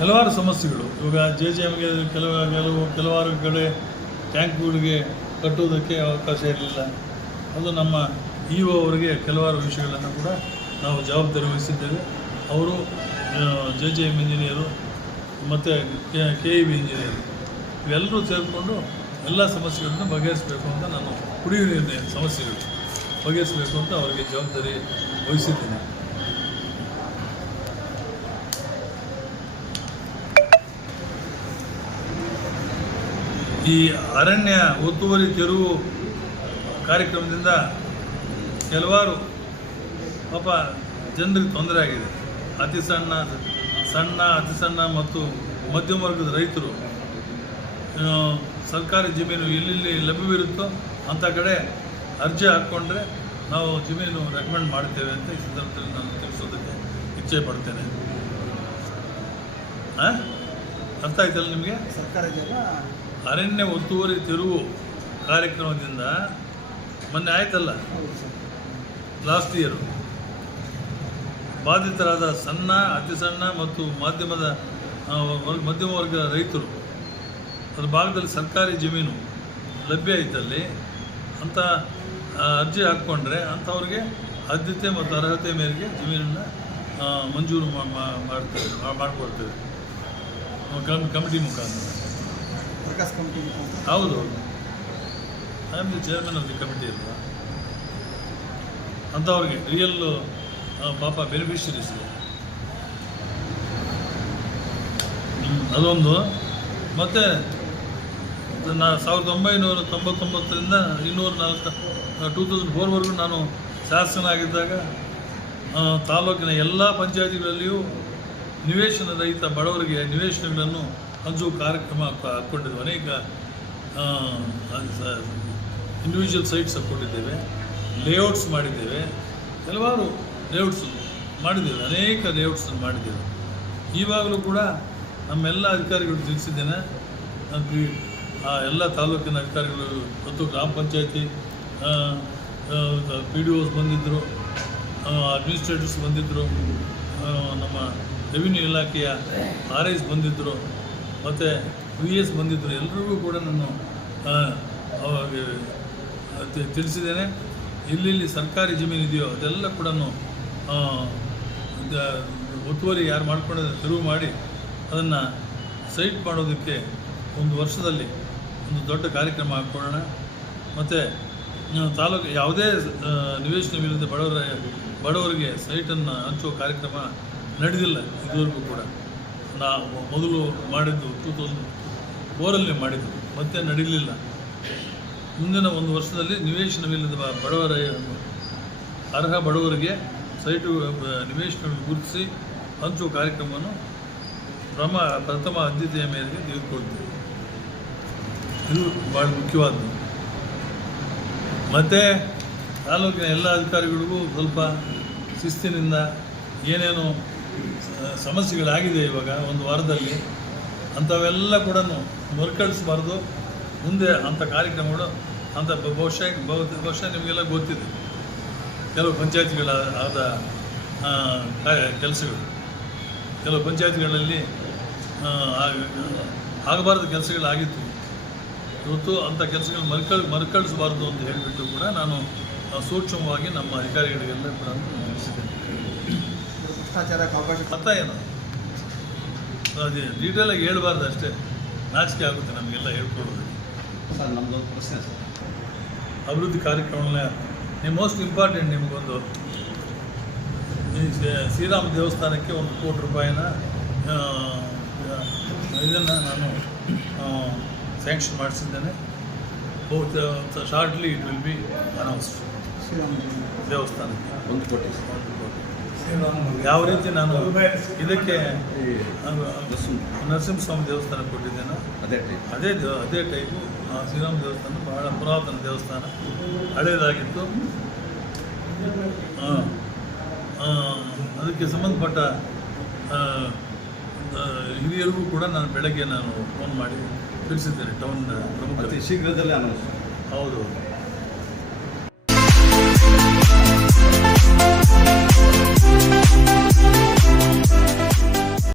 ಹಲವಾರು ಸಮಸ್ಯೆಗಳು. ಇವಾಗ JJMಗೆ ಕೆಲವಾರು ಕಡೆ ಟ್ಯಾಂಕ್ಗಳಿಗೆ ಕಟ್ಟುವುದಕ್ಕೆ ಅವಕಾಶ ಇರಲಿಲ್ಲ. ಅದು ನಮ್ಮ EO ಅವರಿಗೆ ಕೆಲವಾರು ವಿಷಯಗಳನ್ನು ಕೂಡ ನಾವು ಜವಾಬ್ದಾರಿ ವಹಿಸಿದ್ದೇವೆ. ಅವರು JJM ಇಂಜಿನಿಯರು ಮತ್ತು KEB ಇಂಜಿನಿಯರು ಇವೆಲ್ಲರೂ ಸೇರಿಕೊಂಡು ಎಲ್ಲ ಸಮಸ್ಯೆಗಳನ್ನು ಬಗೆಹರಿಸಬೇಕು ಅಂತ ನಾನು ಕುಡಿಯುವ ನೀರಿನ ಸಮಸ್ಯೆಗಳು ಬಗೆಹರಿಸಬೇಕು ಅಂತ ಅವರಿಗೆ ಜವಾಬ್ದಾರಿ ವಹಿಸಿದ್ದೇನೆ. ಈ ಅರಣ್ಯ ಒತ್ತುವರಿ ತೆರವು ಕಾರ್ಯಕ್ರಮದಿಂದ ಕೆಲವಾರು ಪಾಪ ಜನರಿಗೆ ತೊಂದರೆ ಆಗಿದೆ. ಅತಿ ಸಣ್ಣ ಮತ್ತು ಮಧ್ಯಮ ವರ್ಗದ ರೈತರು ಸರ್ಕಾರಿ ಜಮೀನು ಎಲ್ಲೆಲ್ಲಿ ಲಭ್ಯವಿರುತ್ತೋ ಅಂಥ ಕಡೆ ಅರ್ಜಿ ಹಾಕ್ಕೊಂಡ್ರೆ ನಾವು ಜಮೀನು ರೆಕಮೆಂಡ್ ಮಾಡ್ತೇವೆ ಅಂತ ಈ ಸಂದರ್ಭದಲ್ಲಿ ನಾನು ತಿಳಿಸೋದಕ್ಕೆ ಇಚ್ಛೆ ಪಡ್ತೇನೆ. ಅರ್ಥ ಆಯ್ತಲ್ಲ ನಿಮಗೆ? ಅರಣ್ಯ ಒತ್ತುವರಿ ತೆರವು ಕಾರ್ಯಕ್ರಮದಿಂದ ಮೊನ್ನೆ ಆಯ್ತಲ್ಲ, ಲಾಸ್ಟ್ ಇಯರು ಬಾಧಿತರಾದ ಅತಿ ಸಣ್ಣ ಮತ್ತು ಮಧ್ಯಮ ವರ್ಗದ ರೈತರು ಅದ್ರ ಭಾಗದಲ್ಲಿ ಸರ್ಕಾರಿ ಜಮೀನು ಲಭ್ಯ ಇದ್ದಲ್ಲಿ ಅಂತ ಅರ್ಜಿ ಹಾಕ್ಕೊಂಡ್ರೆ ಅಂಥವ್ರಿಗೆ ಆದ್ಯತೆ ಮತ್ತು ಅರ್ಹತೆ ಮೇರೆಗೆ ಜಮೀನನ್ನು ಮಂಜೂರು ಮಾಡಿಕೊಡ್ತೇವೆ ಕಮಿಟಿ ಮುಖಾಂತರ. ಹೌದು, I am the chairman of the committee ಅಲ್ವಾ. ಅಂಥವ್ರಿಗೆ ರಿಯಲ್ ಪಾಪ ಬೆನಿಫಿಷರೀಸ್ ಅದೊಂದು. ಮತ್ತು 1999ರಿಂದ 2004ವರೆಗೂ ನಾನು ಶಾಸಕನಾಗಿದ್ದಾಗ ತಾಲೂಕಿನ ಎಲ್ಲ ಪಂಚಾಯತಿಗಳಲ್ಲಿಯೂ ನಿವೇಶನ ರಹಿತ ಬಡವರಿಗೆ ನಿವೇಶನಗಳನ್ನು ಹಂಚುವ ಕಾರ್ಯಕ್ರಮ ಹಾಕ್ಕೊಂಡಿದ್ದೇವೆ. ಅನೇಕ ಇಂಡಿವಿಜುವಲ್ ಸೈಟ್ಸ್ ಹಾಕ್ಕೊಂಡಿದ್ದೇವೆ, ಲೇಔಟ್ಸ್ ಮಾಡಿದ್ದೇವೆ, ಕೆಲವಾರು ಲೇಔಟ್ಸ್ ಮಾಡಿದ್ದೇವೆ, ಅನೇಕ ಲೇಔಟ್ಸನ್ನು ಮಾಡಿದ್ದೇವೆ. ಈವಾಗಲೂ ಕೂಡ ನಮ್ಮೆಲ್ಲ ಅಧಿಕಾರಿಗಳು ತಿಳಿಸಿದ್ದೇನೆ. ಎಲ್ಲ ತಾಲೂಕಿನ ಅಧಿಕಾರಿಗಳು ಮತ್ತು ಗ್ರಾಮ ಪಂಚಾಯತಿ PDOs ಬಂದಿದ್ದರು, ಅಡ್ಮಿನಿಸ್ಟ್ರೇಟರ್ಸ್ ಬಂದಿದ್ದರು, ನಮ್ಮ ರೆವಿನ್ಯೂ ಇಲಾಖೆಯ RIs ಬಂದಿದ್ದರು, ಮತ್ತು VS ಬಂದಿದ್ದರು. ಎಲ್ಲರಿಗೂ ಕೂಡ ನಾನು ತಿಳಿಸಿದ್ದೇನೆ. ಎಲ್ಲೆಲ್ಲಿ ಸರ್ಕಾರಿ ಜಮೀನು ಇದೆಯೋ ಅದೆಲ್ಲ ಕೂಡ ಒತ್ತುವರಿ ಯಾರು ಮಾಡ್ಕೊಂಡಿದ್ದಾರೆ ತೆರವು ಮಾಡಿ ಅದನ್ನು ಸೈಟ್ ಮಾಡೋದಕ್ಕೆ ಒಂದು ವರ್ಷದಲ್ಲಿ ಒಂದು ದೊಡ್ಡ ಕಾರ್ಯಕ್ರಮ ಹಾಕ್ಕೊಳ್ಳೋಣ. ಮತ್ತು ತಾಲೂಕು ಯಾವುದೇ ನಿವೇಶನವಿಲ್ಲದೆ ಬಡವರಿಗೆ ಸೈಟನ್ನು ಹಂಚುವ ಕಾರ್ಯಕ್ರಮ ನಡೆದಿಲ್ಲ ಇದುವರೆಗೂ ಕೂಡ. ಮೊದಲು ಮಾಡಿದ್ದು 2004ರಲ್ಲಿ ಮಾಡಿದ್ದು, ಮತ್ತೆ ನಡೀಲಿಲ್ಲ. ಮುಂದಿನ ಒಂದು ವರ್ಷದಲ್ಲಿ ನಿವೇಶನವಿಲ್ಲದ ಅರ್ಹ ಬಡವರಿಗೆ ಸೈಟು ನಿವೇಶನವನ್ನು ಗುರುತಿಸಿ ಹಂಚುವ ಕಾರ್ಯಕ್ರಮವನ್ನು ಪ್ರಥಮ ಆದ್ಯತೆಯ ಮೇರೆಗೆ ತೆಗೆದುಕೊಳ್ತೇವೆ. ಇದು ಭಾಳ ಮುಖ್ಯವಾದ್ದು. ಮತ್ತು ತಾಲೂಕಿನ ಎಲ್ಲ ಅಧಿಕಾರಿಗಳಿಗೂ ಸ್ವಲ್ಪ ಶಿಸ್ತಿನಿಂದ ಏನೇನು ಸಮಸ್ಯೆಗಳಾಗಿದೆ ಇವಾಗ ಒಂದು ವಾರದಲ್ಲಿ ಅಂಥವೆಲ್ಲ ಕೂಡ ಮರುಕಳಿಸಬಾರ್ದು. ಮುಂದೆ ಅಂಥ ಕಾರ್ಯಕ್ರಮಗಳು ಬಹುಶಃ ನಿಮಗೆಲ್ಲ ಗೊತ್ತಿದೆ. ಕೆಲವು ಪಂಚಾಯತಿಗಳ ಆದ ಕೆಲಸಗಳು, ಕೆಲವು ಪಂಚಾಯತಿಗಳಲ್ಲಿ ಆಗಬಾರ್ದ ಕೆಲಸಗಳಾಗಿತ್ತು. ಇವತ್ತು ಅಂಥ ಕೆಲಸಗಳು ಮರುಕಳಿಸಬಾರ್ದು ಅಂತ ಹೇಳಿಬಿಟ್ಟು ಕೂಡ ನಾನು ಸೂಕ್ಷ್ಮವಾಗಿ ನಮ್ಮ ಅಧಿಕಾರಿಗಳಿಗೆಲ್ಲ ಕೂಡ ತಿಳಿಸಿದ್ದೇನೆ. ಅರ್ಥ ಏನು ಅದೇ ಡೀಟೇಲಾಗಿ ಹೇಳ್ಬಾರ್ದು, ಅಷ್ಟೇ ನಾಚಿಕೆ ಆಗುತ್ತೆ ನಮಗೆಲ್ಲ ಹೇಳ್ಕೊಳ್ಳೋದು. ಸರ್, ನಮ್ಮದೊಂದು ಪ್ರಶ್ನೆ ಸರ್. ಅಭಿವೃದ್ಧಿ ಕಾರ್ಯಕ್ರಮಗಳನ್ನ ಮೋಸ್ಟ್ ಇಂಪಾರ್ಟೆಂಟ್ ನಿಮಗೊಂದು ಶ್ರೀರಾಮ ದೇವಸ್ಥಾನಕ್ಕೆ 1 ಕೋಟಿ ರೂಪಾಯಿನ ಇದನ್ನು ನಾನು ಸ್ಯಾಂಕ್ಷನ್ ಮಾಡಿಸಿದ್ದೇನೆ. Shortly it will be announced. ದೇವಸ್ಥಾನಕ್ಕೆ 1 ಕೋಟಿ ಯಾವ ರೀತಿ ನಾನು ಇದಕ್ಕೆ ನರಸಿಂಹಸ್ವಾಮಿ ದೇವಸ್ಥಾನ ಕೊಟ್ಟಿದ್ದೇನೆ, ಅದೇ ಟೈಪು ಶ್ರೀರಾಮ ದೇವಸ್ಥಾನ ಬಹಳ ಪುರಾತನ ದೇವಸ್ಥಾನ, ಹಳೇದಾಗಿತ್ತು. ಅದಕ್ಕೆ ಸಂಬಂಧಪಟ್ಟ ಹಿರಿಯರಿಗೂ ಕೂಡ ನಾನು ಬೆಳಗ್ಗೆ ಫೋನ್ ಮಾಡಿ ತಿಳಿಸಿದ್ದೇನೆ. ಟೌನ್ ಪ್ರಮುಖ ಶೀಘ್ರದಲ್ಲೇ ಅನೌನ್ಸ್. ಹೌದು.